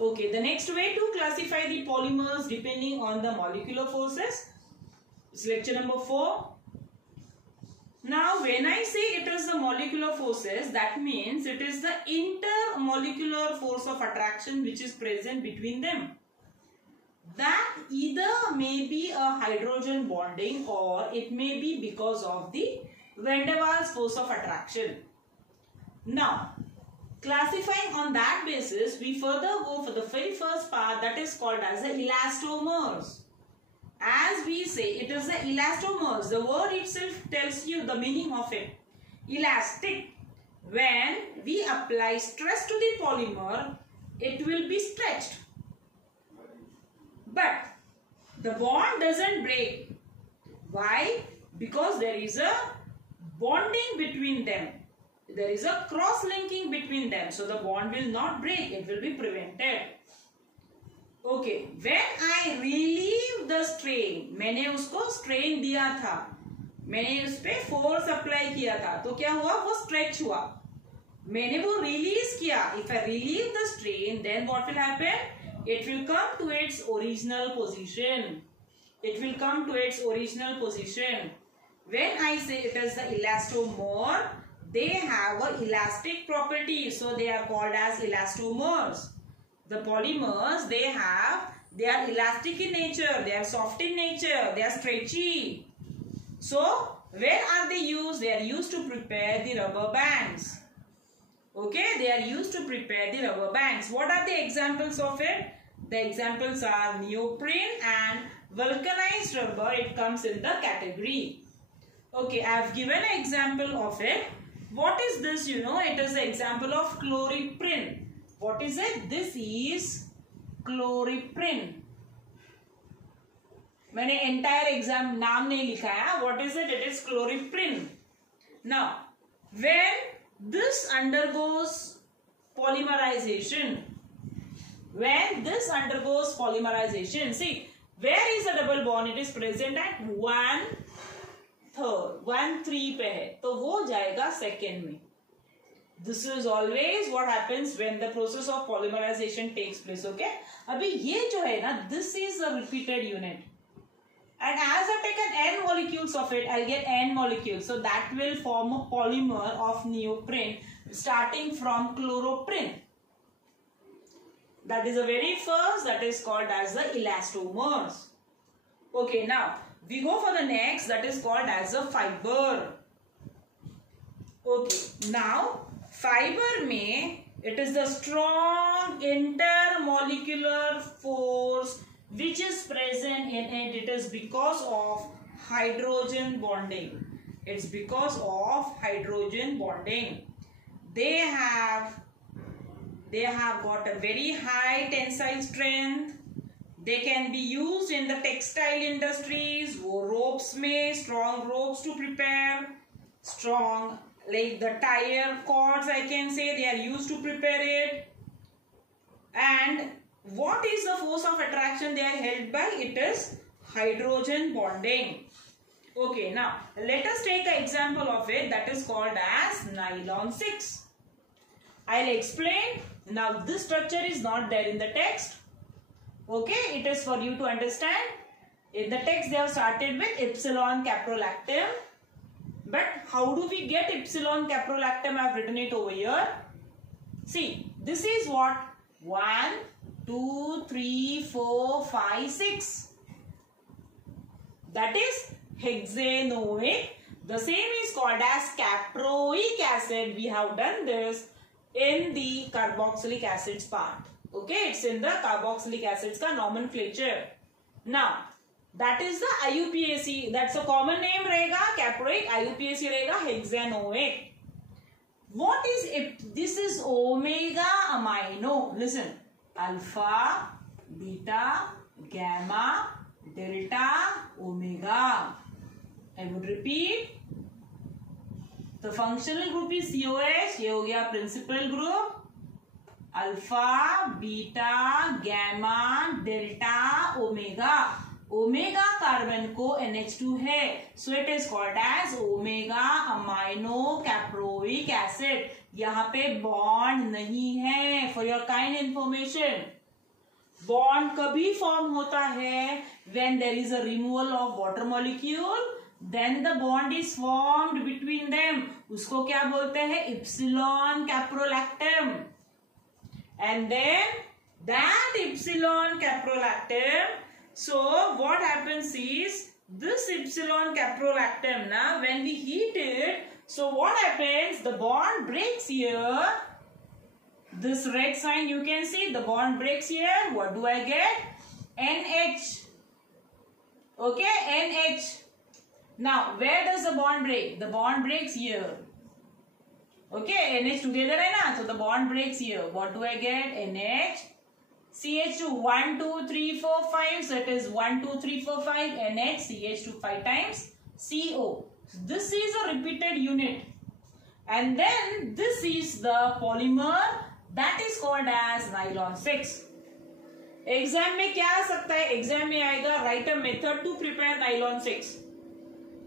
Okay, the next way to classify the polymers depending on the molecular forces is lecture number 4. Now, when I say it is the molecular forces, that means it is the intermolecular force of attraction which is present between them. That either may be a hydrogen bonding or it may be because of the van der Waals force of attraction. Now, classifying on that basis, we further go for the very first part, that is called as the elastomers. As we say, it is the elastomers. The word itself tells you the meaning of it. Elastic. When we apply stress to the polymer, it will be stretched. But the bond doesn't break. Why? Because there is a bonding between them. There is a cross-linking between them. So the bond will not break. It will be prevented. Okay. When I relieve the strain, मैंने उसको strain दिया था, मैंने उस पे force apply किया था, तो क्या हुआ? वो stretch हुआ. मैंने वो release किया. If I relieve the strain, then what will happen? It will come to its original position. It will come to its original position. When I say it is the elastomer, they have a elastic property, so they are called as elastomers. The polymers, they are elastic in nature, they are soft in nature, they are stretchy. So, where are they used? They are used to prepare the rubber bands. Okay, they are used to prepare the rubber bands. What are the examples of it? The examples are neoprene and vulcanized rubber. It comes in the category. Okay, I have given an example of it. What is this? You know, it is the example of chloroprene. What is it? This is chloroprene. मैंने entire exam नाम नहीं लिखा है. What is it? It is chloroprene. Now, when this undergoes polymerization, see, where is the double bond? It is present at 1/3, 1/3 पे है, तो वो जाएगा second में. This is always what happens when the process of polymerization takes place. Okay? अभी ये जो है ना, this is a repeated unit. And as I take n molecules of it, I'll get n molecules. So that will form a polymer of neoprene starting from chloroprene. That is the very first, that is called as the elastomers. Okay, now we go for the next, that is called as a fiber. Okay, now fiber में it is the strong intermolecular force which is present in it. It is because of hydrogen bonding. It's because of hydrogen bonding. They have got a very high tensile strength. They can be used in the textile industries. Ropes में strong ropes to prepare. Strong, like the tire cords, I can say, they are used to prepare it. And what is the force of attraction they are held by? It is hydrogen bonding. Okay, now let us take an example of it, that is called as nylon 6. I'll explain. Now this structure is not there in the text. Okay, it is for you to understand. In the text they have started with epsilon caprolactam. But how do we get epsilon caprolactam? I have written it over here. See, this is what? 1, 2, 3, 4, 5, 6. That is hexanoic. The same is called as caproic acid. We have done this in the carboxylic acids part. Okay, it's in the carboxylic acids ka nomenclature. Now, that is the IUPAC. That's a common name रहेगा caproic. IUPAC रहेगा hexanoic. What is it? This is omega amino. Listen. Alpha, beta, gamma, delta, omega. I would repeat. The functional group is COH. ये हो गया principal group. Alpha, beta, gamma, delta, omega. Omega carbon को NH2 है. So it is called as omega amino caproic acid. यहाँ पे bond नहीं है. For your kind information. Bond कभी फॉर्म होता है when there is a removal of water molecule, then the bond is formed between them. उसको क्या बोलते हैं? Epsilon caprolactam. And then that epsilon caprolactam, so what happens is this epsilon caprolactam, now when we heat it, so what happens? The bond breaks here. This red sign you can see, the bond breaks here. What do I get? NH. Okay, NH. Now where does the bond break? The bond breaks here. Okay, NH together hai na, so the bond breaks here. What do I get? NH. CH2 1 2 3 4 5, so it is 1 2 3 4 5 NH, CH2 5 times CO. This is a repeated unit, and then this is the polymer that is called as nylon 6. Exam में क्या आ सकता है? Exam में आएगा write a method to prepare nylon 6.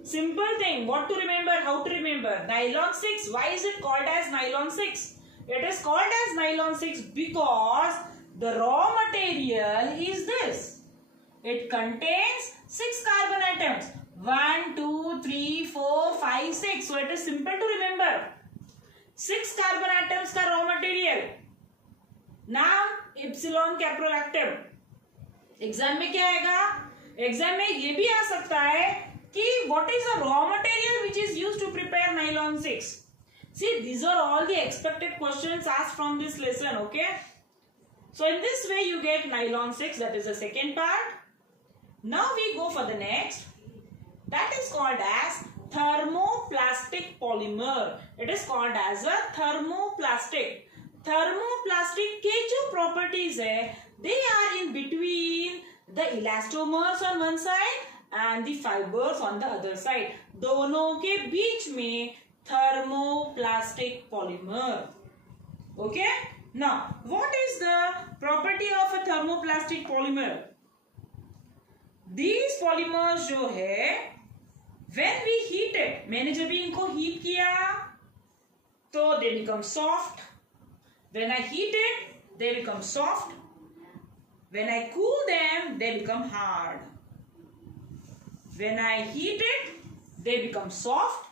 Simple thing, what to remember, how to remember. Nylon 6, why is it called as nylon 6? It is called as nylon 6 because the raw material is this. It contains 6 carbon atoms. 1, 2, 3, 4, 5, 6. So it is simple to remember. 6 carbon atoms का raw material. नाम epsilon caprolactam. Exam में क्या आएगा? Exam में ये भी आ सकता है कि what is the raw material which is used to prepare nylon 6? See, these are all the expected questions asked from this lesson, okay? So in this way you get nylon 6, that is the second part. Now we go for the next. That is called as thermoplastic polymer. It is called as a thermoplastic. Thermoplastic के जो properties है, they are in between the elastomers on one side and the fibers on the other side. दोनों के बीच में thermoplastic polymer. Okay? Now, what is the property of a thermoplastic polymer? These polymers जो है, when we heat it, मैंने जब इनको heat किया, तो they become soft. When I heat it, they become soft. When I cool them, they become hard. When I heat it, they become soft,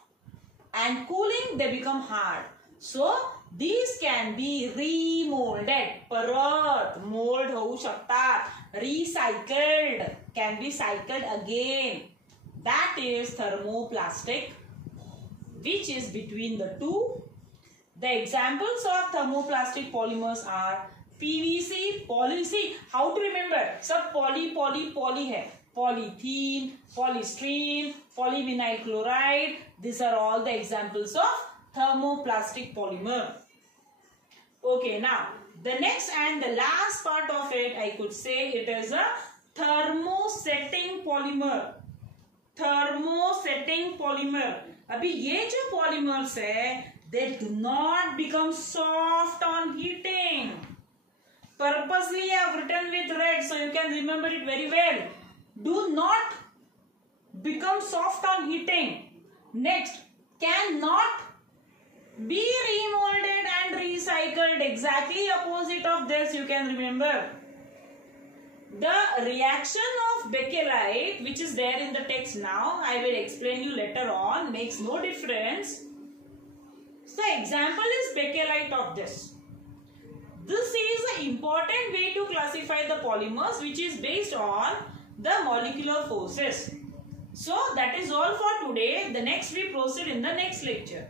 and cooling they become hard. So these can be remolded. परत mold होऊ शकतात. Recycled, can be cycled again. That is thermoplastic, which is between the two. The examples of thermoplastic polymers are PVC, poly. See how to remember. सब poly poly poly है. Polythene, polystyrene, polyvinyl chloride. These are all the examples of thermoplastic polymer. Okay, now the next and the last part of it, I could say it is a thermosetting polymer. Thermosetting polymer. अभी ये जो polymers है, they do not become soft on heating. Purposely I have written with red so you can remember it very well. Do not become soft on heating. Next, cannot be remolded and recycled. Exactly opposite of this you can remember. The reaction of Bakelite, which is there in the text now, I will explain you later on, makes no difference. So example is Bakelite of this. This is an important way to classify the polymers, which is based on the molecular forces. So that is all for today. The next we proceed in the next lecture.